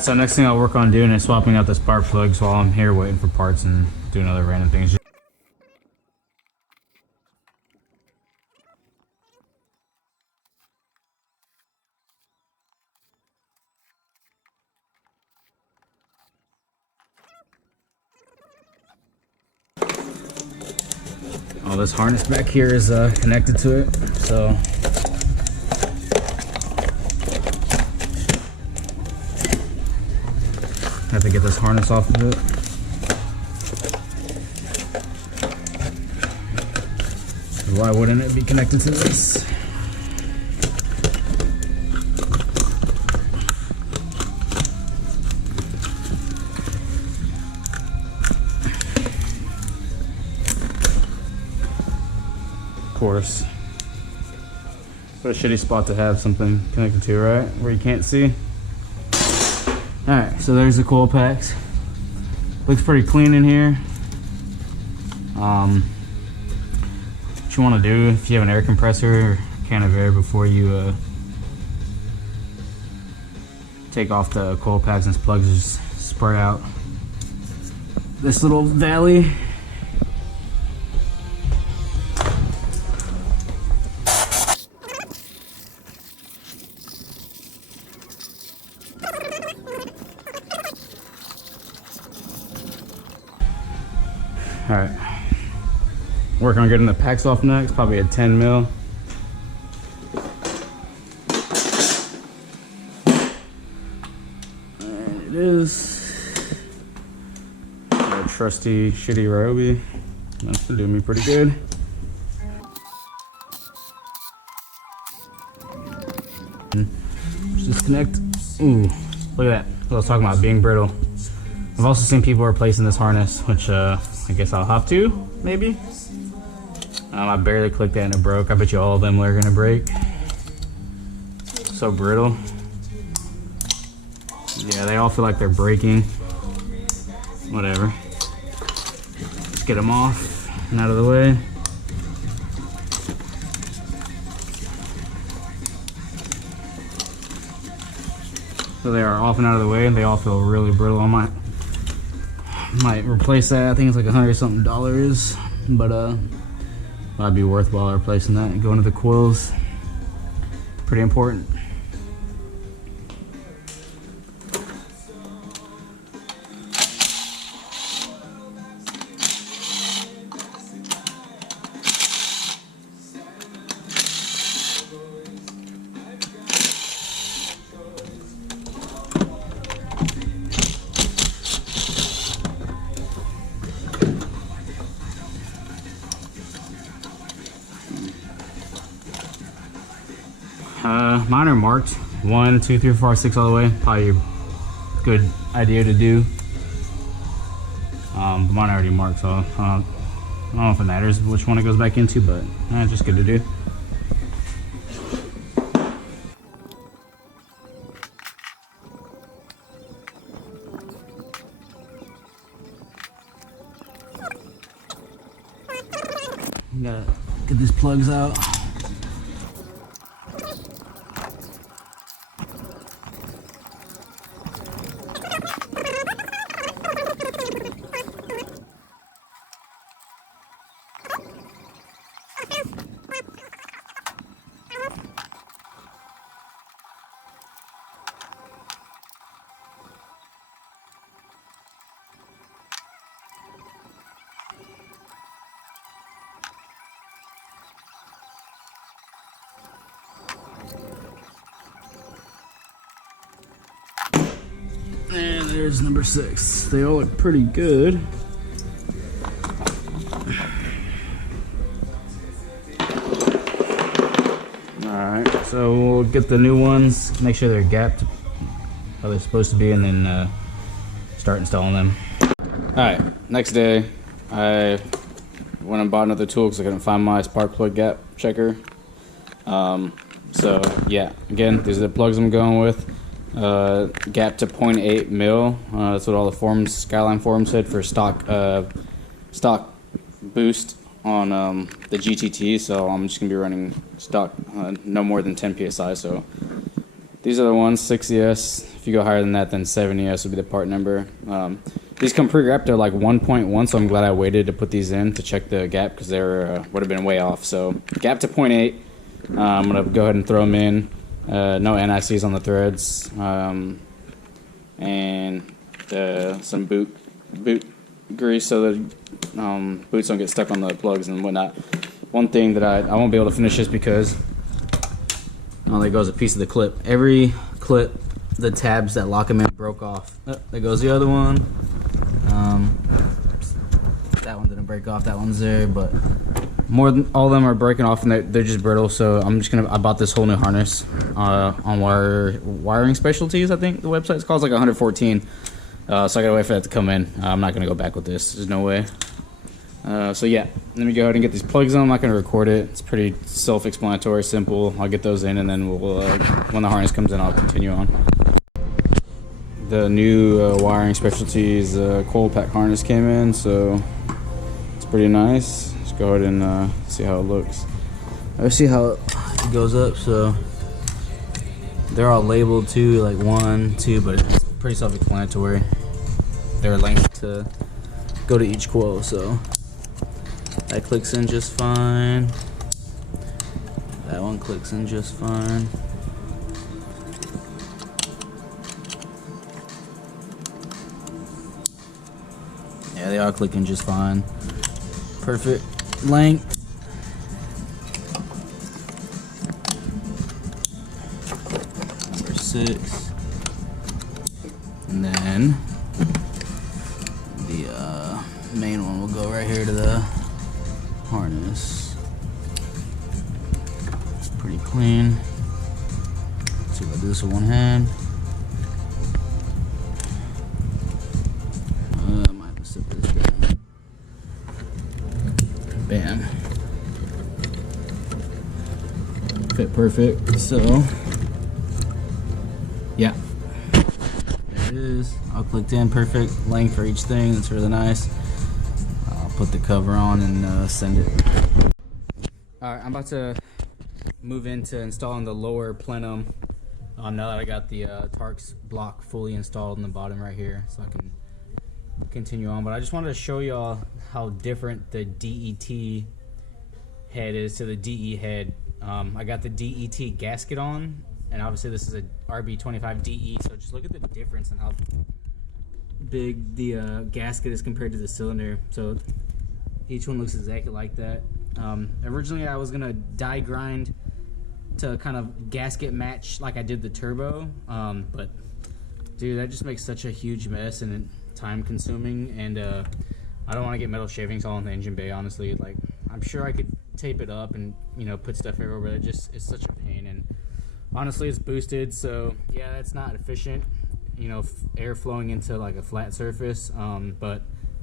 So next thing I'll work on doing is swapping out the spark plugs while I'm here waiting for parts and doing other random things. All this harness back here is connected to it, so I have to get this harness off of it. Why wouldn't it be connected to this? Of course. What a shitty spot to have something connected to, right? Where you can't see. Alright, so there's the coil packs. Looks pretty clean in here. What you want to do if you have an air compressor or can of air before you take off the coil packs and plugs, just spray out this little valley. Alright, working on getting the packs off next, probably a 10 mil. And it is a trusty, shitty Ryobi. That's been doing me pretty good. Disconnect. Ooh, look at that. What I was talking about, being brittle. I've also seen people replacing this harness, which I guess I'll have to, maybe. I barely clicked that and it broke. I bet you all of them are gonna break. So brittle. Yeah, they all feel like they're breaking. Whatever. Let's get them off and out of the way. So they are off and out of the way, and they all feel really brittle. I might replace that. I think it's like $100 something, but that'd be worthwhile replacing that and going to the coils. Pretty important. Mine are marked 1, 2, 3, 4, 6 all the way. Probably a good idea to do. But mine are already marked, so I don't know if it matters which one it goes back into, but it's just good to do. Gotta get these plugs out. And there's number 6. They all look pretty good. Alright, so we'll get the new ones, make sure they're gapped how they're supposed to be, and then start installing them. Alright, next day I went and bought another tool because I couldn't find my spark plug gap checker. So yeah, again, these are the plugs I'm going with. Gap to 0.8 mil. That's what all the forums, Skyline forums said for stock boost on the GTT. So I'm just gonna be running stock no more than 10 psi. So These are the ones, 6ES. If you go higher than that, then 7ES would be the part number. These come pre-wrapped to like 1.1, so I'm glad I waited to put these in to check the gap because they would have been way off. So gap to 0.8. I'm gonna go ahead and throw them in. No NICs on the threads, and some boot grease so that boots don't get stuck on the plugs and whatnot. One thing that I won't be able to finish this because there goes a piece of the clip. Every clip, the tabs that lock them in broke off. Oh, there goes the other one. That one didn't break off. That one's there, but more than all of them are breaking off and they're just brittle. So I bought this whole new harness on wiring specialties. I think the website's called. It's like 114. So I gotta wait for that to come in. I'm not gonna go back with this. There's no way. So yeah, let me go ahead and get these plugs on. I'm not gonna record it. It's pretty self-explanatory, simple. I'll get those in, and then we'll when the harness comes in, I'll continue on. The new wiring specialties coil pack harness came in, so it's pretty nice. Let's go ahead and see how it looks. Let's see how it goes up. So they're all labeled too, like 1, 2, but it's pretty self-explanatory. They're linked to go to each coil, so that clicks in just fine. That one clicks in just fine. Yeah, they are clicking just fine. Perfect length. Number 6. And then the main one will go right here to the harness. It's pretty clean. Let's see if I do this with one hand. I might have to set this down. Bam. Fit perfect. So, yeah. There it is. All clicked in. Perfect length for each thing. That's really nice. I'll put the cover on and send it. Alright, I'm about to move into installing the lower plenum. Now that I got the Tarks block fully installed in the bottom right here, so I can continue on. But I just wanted to show y'all how different the DET head is to the DE head. I got the DET gasket on, and obviously this is a RB25 DE, so just look at the difference in how big the gasket is compared to the cylinder. So each one looks exactly like that. Originally I was gonna die grind to kind of gasket match like I did the turbo, but dude, that just makes such a huge mess and time consuming, and I don't want to get metal shavings all in the engine bay, honestly. Like, I'm sure I could tape it up and, you know, put stuff everywhere, but it's such a pain. And honestly, it's boosted, so yeah, that's not efficient, you know, air flowing into like a flat surface, but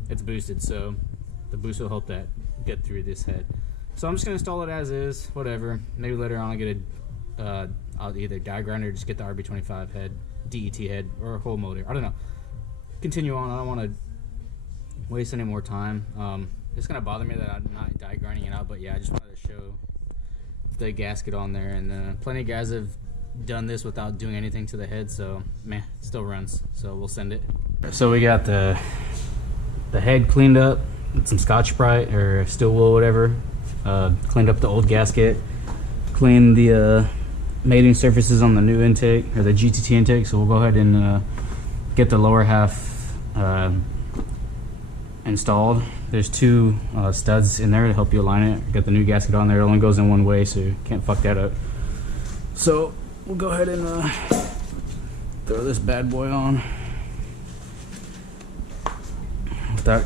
it's boosted, so the boost will help that get through this head. So I'm just gonna install it as is, whatever. Maybe later on I'll get I'll either die grind or just get the RB25 head, DET head, or a whole motor. I don't know. Continue on. I don't want to waste any more time. It's gonna bother me that I'm not die grinding it out, but yeah, I just wanted to show the gasket on there, and plenty of guys have done this without doing anything to the head, so man, it still runs. So we'll send it. So we got the head cleaned up with some Scotch-Brite or steel wool, whatever. Cleaned up the old gasket, cleaned the mating surfaces on the new intake, or the GTT intake. So we'll go ahead and get the lower half installed. There's 2 studs in there to help you align it. Got the new gasket on there. It only goes in one way, so you can't fuck that up. So we'll go ahead and throw this bad boy on without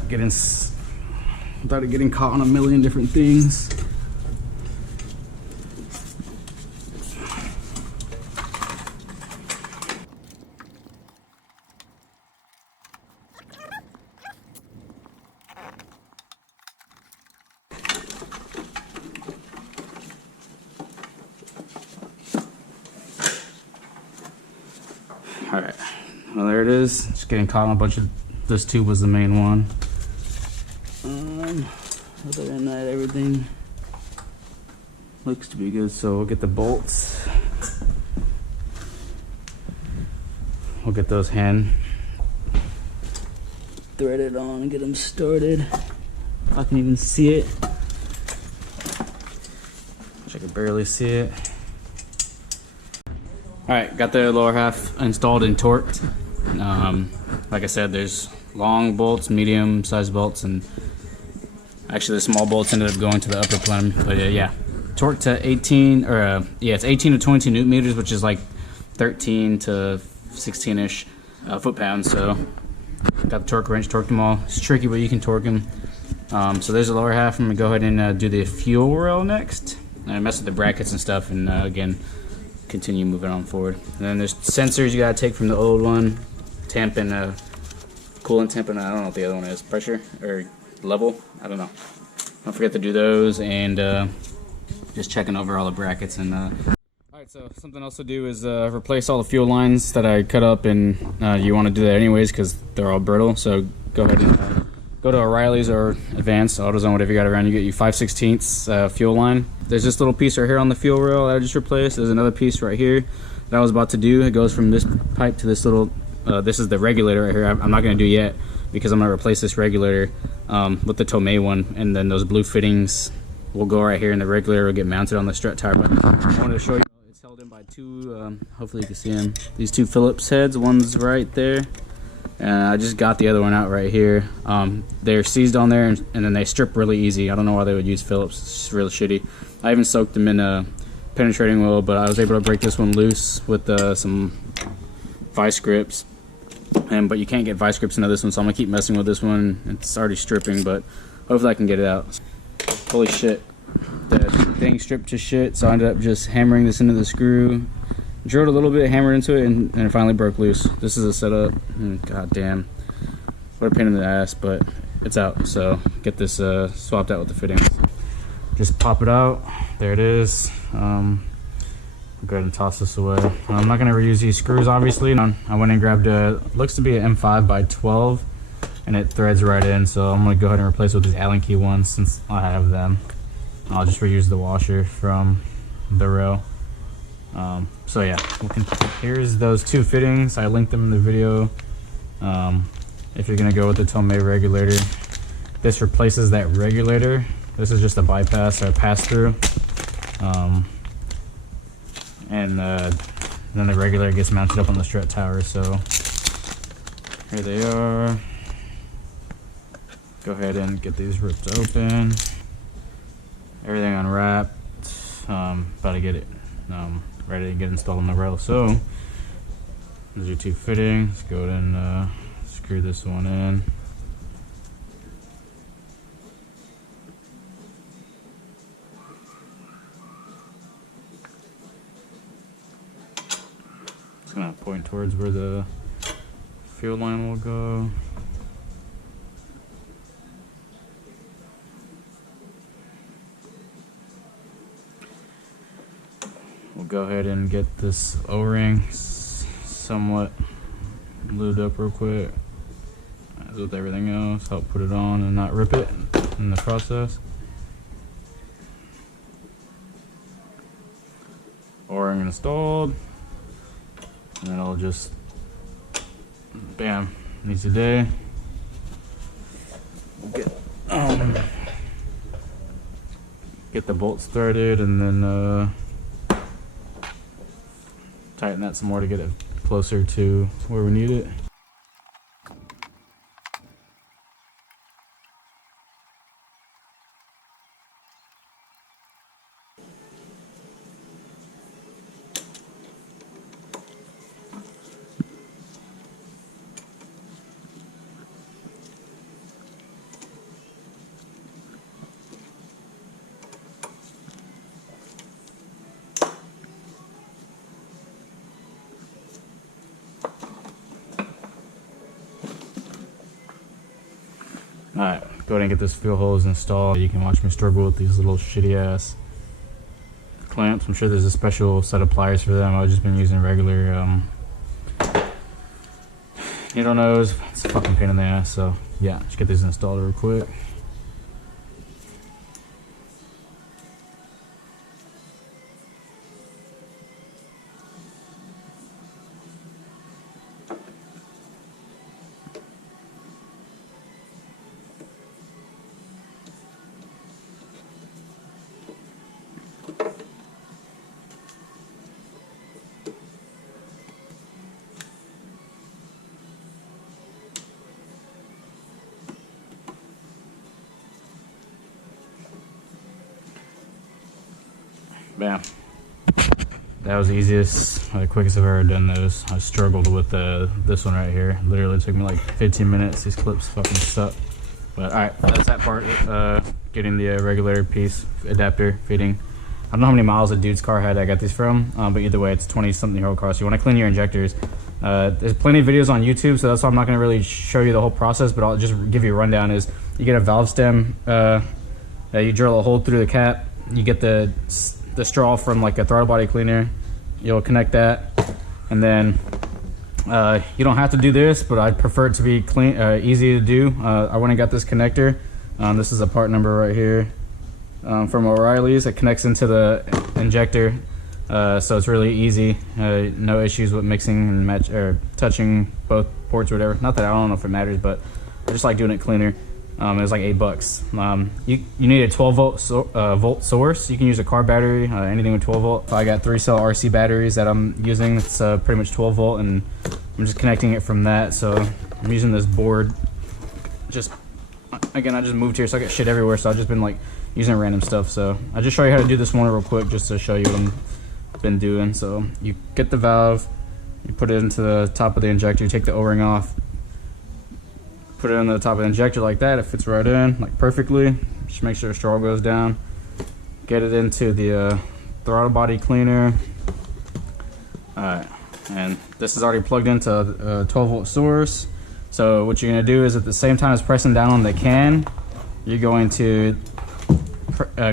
it getting caught on a million different things. Alright, well there it is. Just getting caught on a bunch of, this tube was the main one. Other than that, everything looks to be good, so we'll get the bolts get those hand threaded on and get them started. If I can even see it. Which I can barely see it. Alright, got the lower half installed and torqued. Like I said, there's long bolts, medium sized bolts, and actually the small bolts ended up going to the upper plenum. But yeah, torqued to 18, or yeah, it's 18 to 22 newton meters, which is like 13 to 16-ish foot-pounds. So got the torque wrench, torqued them all. It's tricky, but you can torque them. So there's the lower half. I'm gonna go ahead and do the fuel rail next. And I mess with the brackets and stuff, and again, continue moving on forward. And then there's sensors you gotta take from the old one, temp and coolant temp, and I don't know what the other one is, pressure or level, I don't know. Don't forget to do those, and just checking over all the brackets. And alright, so something else to do is replace all the fuel lines that I cut up, and you want to do that anyways because they're all brittle. So go ahead and go to O'Reilly's or Advanced, AutoZone, whatever you got around. You get you 5/16 fuel line. There's this little piece right here on the fuel rail that I just replaced. There's another piece right here that I was about to do. It goes from this pipe to this little, this is the regulator right here. I'm not going to do yet because I'm going to replace this regulator with the Tomei one. And then those blue fittings will go right here, and the regulator will get mounted on the strut tire. But I wanted to show you, it's held in by two, hopefully you can see them, these two Phillips heads. One's right there. And I just got the other one out right here. They're seized on there, and then they strip really easy. I don't know why they would use Phillips. It's just really shitty. I even soaked them in penetrating oil, but I was able to break this one loose with some vice grips. But you can't get vice grips into this one, so I'm gonna keep messing with this one. It's already stripping, but hopefully I can get it out. Holy shit, the thing stripped to shit, so I ended up just hammering this into the screw. Drilled a little bit, hammered into it, and it finally broke loose. This is a setup. God damn, what a pain in the ass, but it's out. So get this swapped out with the fittings. Just pop it out. There it is. Go ahead and toss this away. I'm not gonna reuse these screws, obviously. I went and grabbed looks to be an M5 by 12, and it threads right in. So I'm gonna go ahead and replace it with these Allen key ones since I have them. I'll just reuse the washer from the rail. So yeah, here's those two fittings. I linked them in the video. If you're gonna go with the Tomei regulator, this replaces that regulator. This is just a bypass or a pass-through, and then the regulator gets mounted up on the strut tower. So here they are. Go ahead and get these ripped open. Everything unwrapped. About to get it ready to get installed on the rail. So there's your two fittings. Go ahead and screw this one in. It's gonna point towards where the fuel line will go. We'll go ahead and get this O-ring somewhat lubed up real quick, as with everything else. Help put it on and not rip it in the process. O-ring installed, and then I'll just bam, needs a day. We'll get the bolts threaded, and then tighten that some more to get it closer to where we need it. Alright, go ahead and get this fuel hose installed. You can watch me struggle with these little shitty ass clamps. I'm sure there's a special set of pliers for them. I've just been using regular needle nose. It's a fucking pain in the ass, so yeah, just get these installed real quick. Bam. That was the easiest, the quickest I've ever done those. I struggled with this one right here. Literally took me like 15 minutes. These clips fucking suck. But alright, that's that part. Getting the regulator piece, adapter, fitting. I don't know how many miles a dude's car had I got these from, but either way, it's 20-something-year-old car. So you want to clean your injectors. There's plenty of videos on YouTube, so that's why I'm not going to really show you the whole process, but I'll just give you a rundown. Is you get a valve stem, you drill a hole through the cap, you get the straw from like a throttle body cleaner, you'll connect that, and then you don't have to do this, but I prefer it to be clean, easy to do. I went and got this connector. This is a part number right here from O'Reilly's. It connects into the injector, so it's really easy. No issues with mixing and match or touching both ports or whatever. Not that I don't know if it matters, but I just like doing it cleaner. It was like $8. You need a 12 volt source. You can use a car battery, anything with 12 volt. I got 3-cell RC batteries that I'm using. It's pretty much 12 volt, and I'm just connecting it from that. So I'm using this board. Just again, I just moved here, so I got shit everywhere. So I've just been like using random stuff. So I'll just show you how to do this one real quick, just to show you what I've been doing. So you get the valve, you put it into the top of the injector, you take the O-ring off. Put it on the top of the injector like that. It fits right in, like perfectly. Just make sure the straw goes down. Get it into the throttle body cleaner. Alright, and this is already plugged into a 12 volt source. So what you're gonna do is at the same time as pressing down on the can, you're going to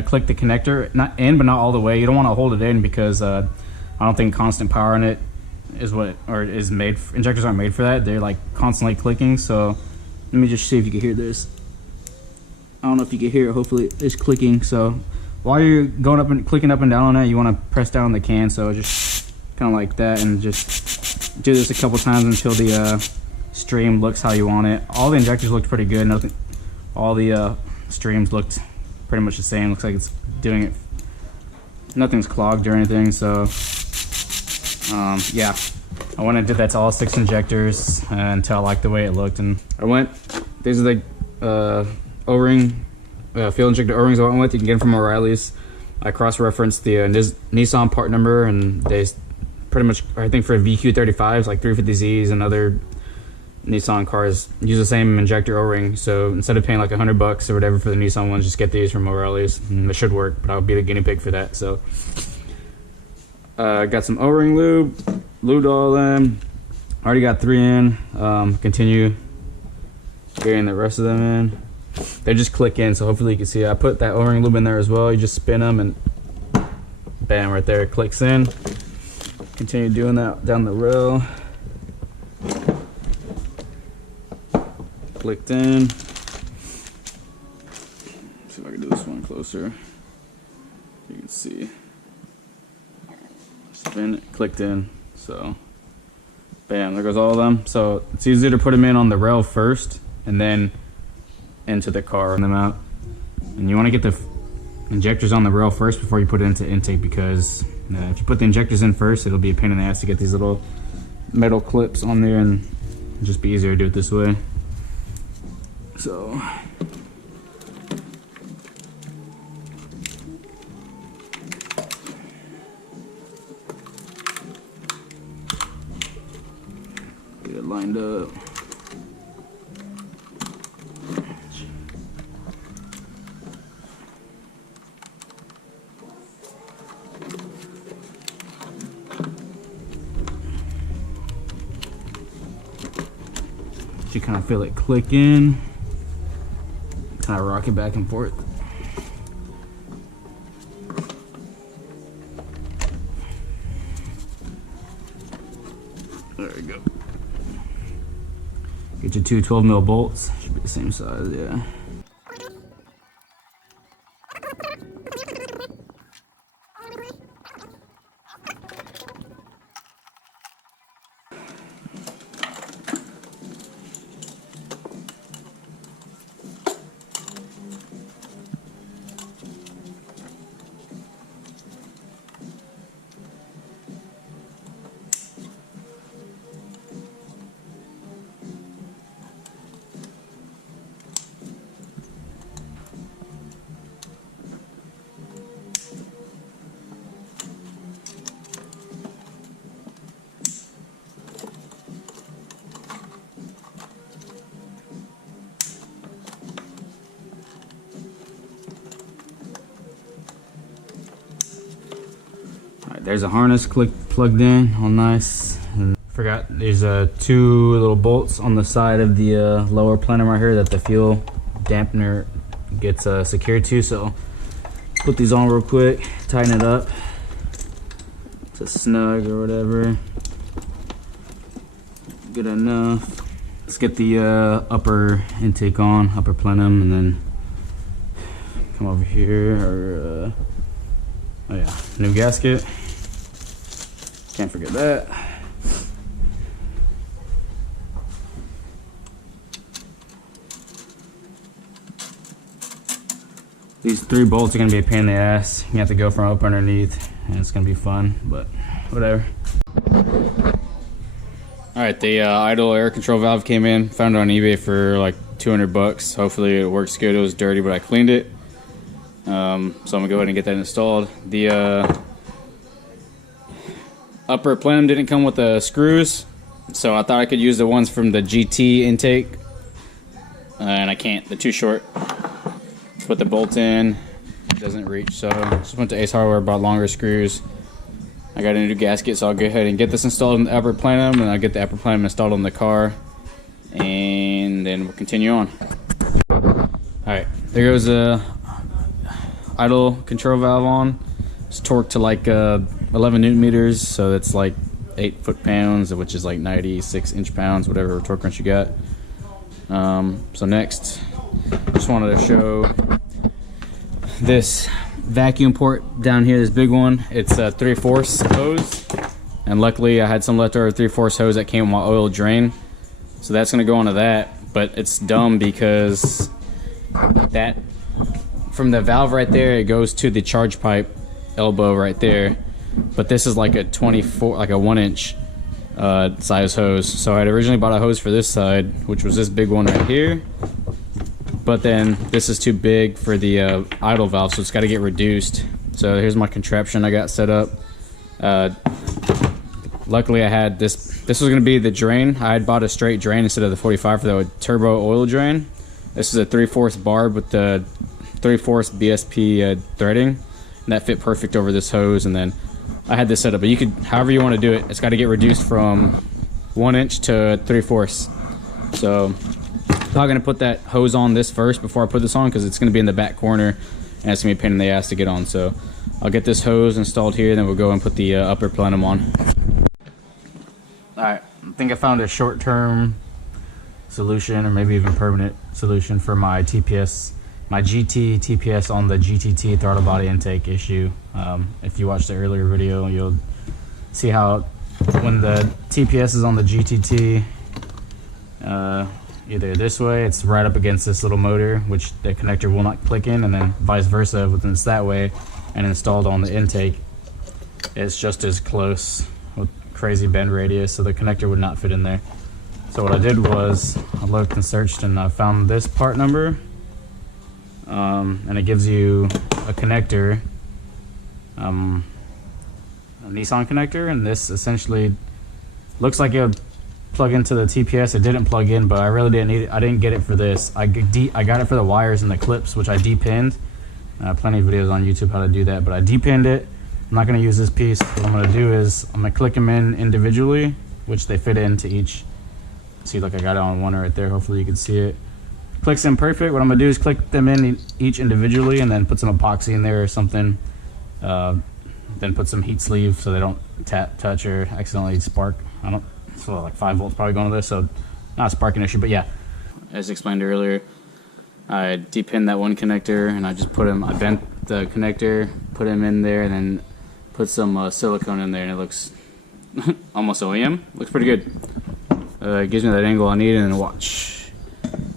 click the connector, not in, but not all the way. You don't want to hold it in because I don't think constant power in it is what, or is made. Injectors aren't made for that. They're like constantly clicking. So let me just see if you can hear this. I don't know if you can hear it. Hopefully it's clicking. So while you're going up and clicking up and down on it, you want to press down the can. So just kind of like that, and just do this a couple times until the stream looks how you want it. All the injectors looked pretty good. Nothing. All the streams looked pretty much the same. Looks like it's doing it. Nothing's clogged or anything. So yeah. I went and did that to all 6 injectors until I liked the way it looked, and these are the O-ring, fuel injector O-rings I went with. You can get them from O'Reilly's. I cross-referenced the Nissan part number, and they pretty much, I think for VQ35s, like 350Zs and other Nissan cars, use the same injector O-ring. So instead of paying like $100 or whatever for the Nissan ones, just get these from O'Reilly's, and it should work, but I'll be the guinea pig for that. So got some O-ring lube, lubed all of them. Already got 3 in. Continue getting the rest of them in. They just click in, so hopefully you can see. I put that O-ring lube in there as well. You just spin them and bam, right there, it clicks in. Continue doing that down the row. Clicked in. Let's see if I can do this one closer. You can see. Spin it, clicked in. So bam, there goes all of them. So it's easier to put them in on the rail first and then into the car and them out. And you want to get the injectors on the rail first before you put it into intake, because if you put the injectors in first, it'll be a pain in the ass to get these little metal clips on there, and it'll just be easier to do it this way. So get it lined up. You kind of feel it click in, kind of rock it back and forth. There we go. Get your 2 12mm bolts. Should be the same size, yeah. there's a harness plugged in, all nice. And forgot there's 2 little bolts on the side of the lower plenum right here that the fuel dampener gets secured to. So put these on real quick, tighten it up to snug or whatever. Good enough. Let's get the upper intake on, upper plenum, and then come over here. Or oh yeah, new gasket. Can't forget that. These 3 bolts are gonna be a pain in the ass. You have to go from up underneath, and it's gonna be fun, but whatever. All right, the idle air control valve came in. Found it on eBay for like 200 bucks. Hopefully it works good. It was dirty, but I cleaned it. So I'm gonna go ahead and get that installed. The upper plenum didn't come with the screws, so I thought I could use the ones from the GT intake, and I can't. They're too short. Put the bolt in, it doesn't reach, so just went to Ace Hardware, bought longer screws. I got a new gasket, so I'll go ahead and get this installed in the upper plenum, and I'll get the upper plenum installed on the car, and then we'll continue on. Alright, there goes the idle control valve on. It's torqued to like 11 Newton meters, so that's like 8 foot-pounds, which is like 96 inch-pounds, whatever torque wrench you got. So next, just wanted to show this vacuum port down here, this big one. It's a 3/4 hose, and luckily I had some leftover 3/4 hose that came with my oil drain, so that's going to go onto that. But it's dumb because that from the valve right there, it goes to the charge pipe elbow right there, but this is like a 24, like a 1-inch size hose. So I had originally bought a hose for this side, which was this big one right here, but then this is too big for the idle valve, so it's got to get reduced. So here's my contraption I got set up. Luckily I had this was going to be the drain. I had bought a straight drain instead of the 45 for the turbo oil drain. This is a 3/4 barb with the 3/4 BSP threading, and that fit perfect over this hose. And then I had this set up, but you could, however you want to do it, it's got to get reduced from 1 inch to 3/4. So I'm not going to put that hose on this first before I put this on, because it's going to be in the back corner and it's going to be a pain in the ass to get on. So I'll get this hose installed here, then we'll go and put the upper plenum on. Alright, I think I found a short-term solution, or maybe even permanent solution, for my TPS, my GT TPS on the GTT throttle body intake issue. If you watched the earlier video, you'll see how when the TPS is on the GTT, either this way, it's right up against this little motor, which the connector will not click in, and then vice versa, when it's that way and installed on the intake, it's just as close with crazy bend radius, so the connector would not fit in there. So what I did was I looked and searched, and I found this part number, and it gives you a connector, a Nissan connector, and this essentially looks like it would plug into the TPS. It didn't plug in, but I really didn't need it. I didn't get it for this. I got it for the wires and the clips, which I depinned. Plenty of videos on YouTube how to do that, but I depinned it. I'm not going to use this piece. What I'm going to do is I'm going to click them in individually, which they fit into each. See, look, I got it on one right there. Hopefully you can see it. Clicks in perfect. What I'm going to do is click them in each individually, and then put some epoxy in there or something. Then put some heat sleeve so they don't touch or accidentally spark. So like 5 volts probably going to this, so not a sparking issue. But yeah, as explained earlier, I depinned that one connector, and I just put him, I bent the connector, put him in there, and then put some silicone in there, and it looks almost OEM. Looks pretty good. It gives me that angle I need, and then watch.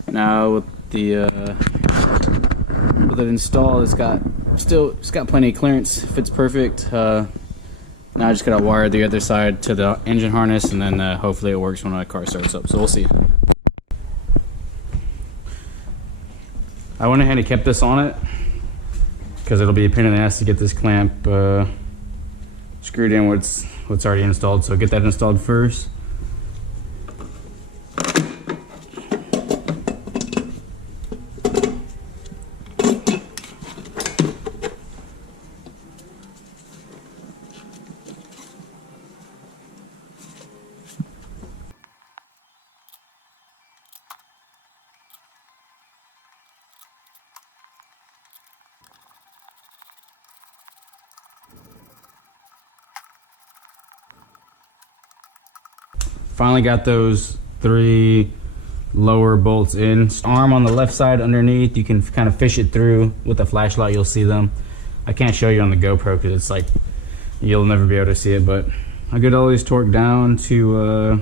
Now with it installed, it's got plenty of clearance, fits perfect. Now I just gotta wire the other side to the engine harness, and then hopefully it works when my car starts up, so we'll see. I went ahead and kept this on it because it'll be a pain in the ass to get this clamp screwed in what's already installed, so get that installed first. finally got those 3 lower bolts in. Arm on the left side underneath, you can kind of fish it through with a flashlight, you'll see them. I can't show you on the GoPro because it's like you'll never be able to see it, but I get all these torqued down to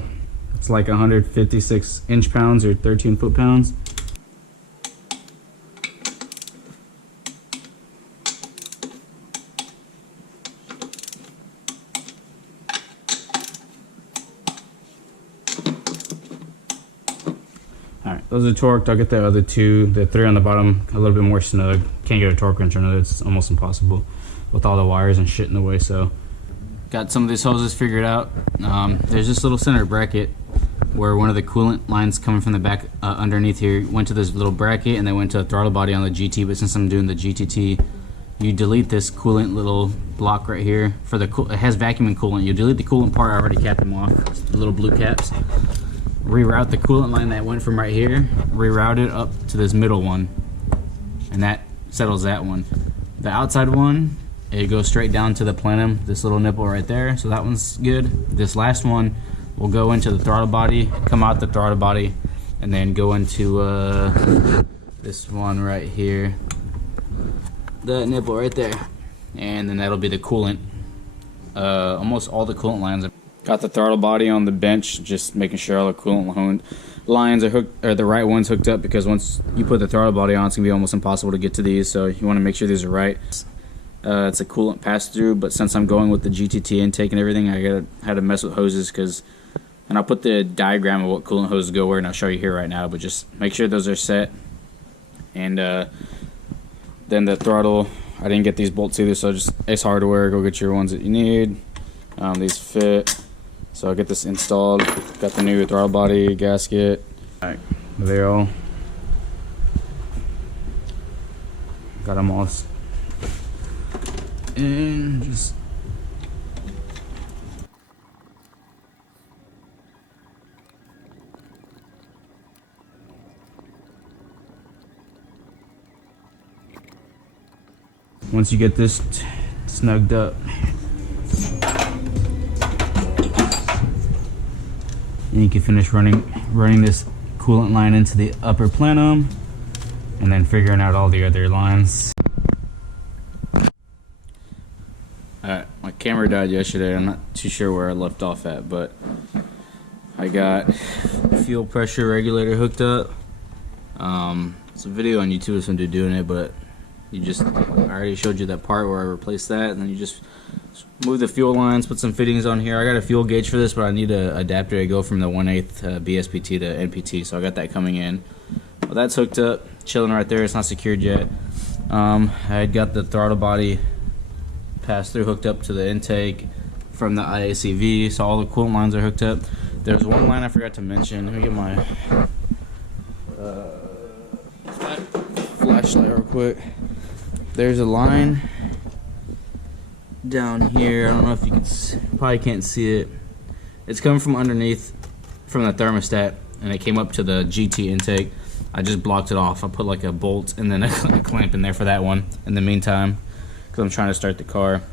it's like 156 inch-pounds or 13 foot-pounds. Alright, those are torqued. I'll get the other 2, the 3 on the bottom, a little bit more snug. Can't get a torque wrench on it, it's almost impossible with all the wires and shit in the way. So got some of these hoses figured out. There's this little center bracket where one of the coolant lines coming from the back underneath here went to this little bracket and then went to a throttle body on the GT. But since I'm doing the GTT, you delete this coolant little block right here for the it has vacuum and coolant. You delete the coolant part. I already capped them off, the little blue caps. Reroute the coolant line that went from right here, reroute it up to this middle one, and that settles that one. The outside one, it goes straight down to the plenum, this little nipple right there, so that one's good. This last one will go into the throttle body, come out the throttle body, and then go into this one right here, that nipple right there, and then that'll be the coolant. Almost all the coolant lines. Got the throttle body on the bench, just making sure all the coolant lines are hooked, or the right ones hooked up, because once you put the throttle body on, it's gonna be almost impossible to get to these. So you want to make sure these are right. It's a coolant pass through, but since I'm going with the GTT intake and everything, I had to mess with hoses, and I'll put the diagram of what coolant hoses go where, and I'll show you here right now. But just make sure those are set, and then the throttle. I didn't get these bolts either, so just Ace Hardware. Go get your ones that you need. These fit. So I'll get this installed. Got the new throttle body, gasket. Alright, there all. Got them all. And just. Once you get this snugged up, and you can finish running this coolant line into the upper plenum, and then figuring out all the other lines. Alright, my camera died yesterday. I'm not too sure where I left off at, but I got fuel pressure regulator hooked up. It's a video on YouTube of some dude doing it, but I already showed you that part where I replaced that, and then you just move the fuel lines, put some fittings on here. I got a fuel gauge for this, but I need an adapter to go from the 1/8 BSPT to NPT, so I got that coming in. Well, that's hooked up, chilling right there. It's not secured yet. I had got the throttle body pass-through hooked up to the intake from the IACV, so all the coolant lines are hooked up. There's one line I forgot to mention. Let me get my flashlight real quick. There's a line down here. I don't know if you can probably can't see it. It's coming from underneath from the thermostat, and it came up to the GT intake. I just blocked it off. I put like a bolt and then a clamp in there for that one in the meantime, because I'm trying to start the car.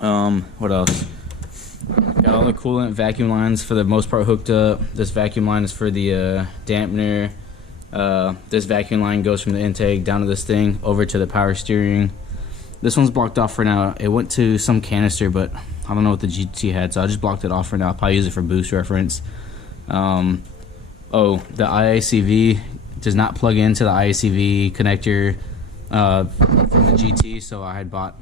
What else? Got all the coolant vacuum lines for the most part hooked up. This vacuum line is for the dampener. This vacuum line goes from the intake down to this thing over to the power steering. This one's blocked off for now. It went to some canister, but I don't know what the GT had, so I just blocked it off for now. I'll probably use it for boost reference. Oh, the IACV does not plug into the IACV connector from the GT, so I had bought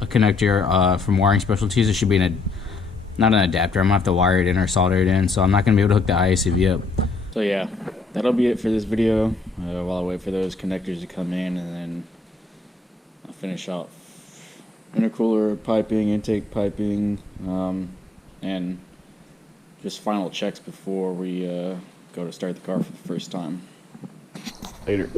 a connector from Wiring Specialties. It should be not an adapter. I'm gonna have to wire it in or solder it in, so I'm not gonna be able to hook the IACV up. So yeah, that'll be it for this video. While I wait for those connectors to come in, and then I'll finish off intercooler piping, intake piping, and just final checks before we go to start the car for the first time. Later.